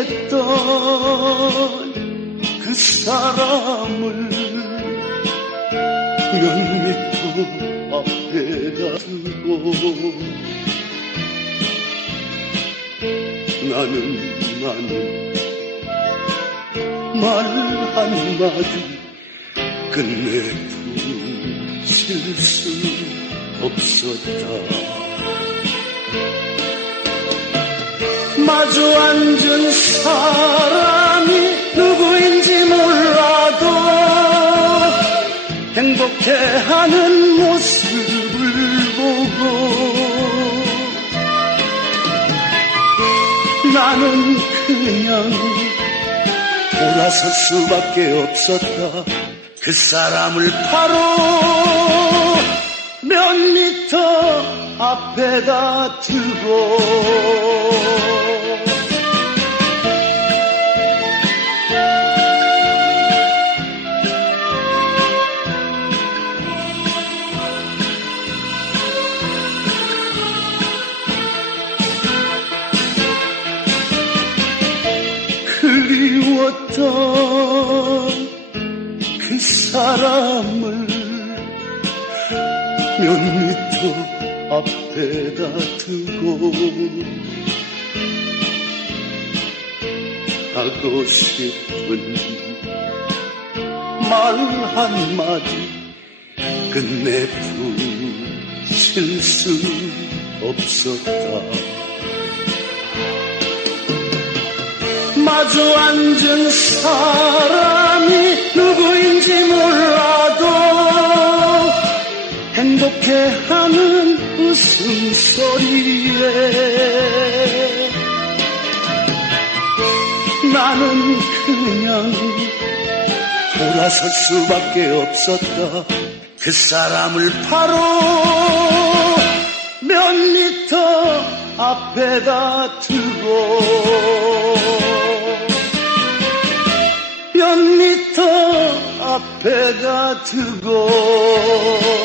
사랑했던 그 사람을 몇 미터 앞에다 두고 나는 나는 말 한마디 끝내 붙일 수 없었다 마주 앉은 사람이 누구인지 몰라도 행복해하는 모습을 보고 나는 그냥 돌아설 수밖에 없었다. 그 사람을 바로 몇 미터 앞에다 두고 그리웠던 그 사람을 몇 미터 앞에다 두고 하고 싶은 말 한마디 끝내 붙일 수 없었다 마주 앉은 사람이 누구인지 몰라도 행복해하는 웃음소리에 나는 그냥 돌아설 수밖에 없었다. 그 사람을 바로 몇 미터 앞에다 두고 앞에다 두고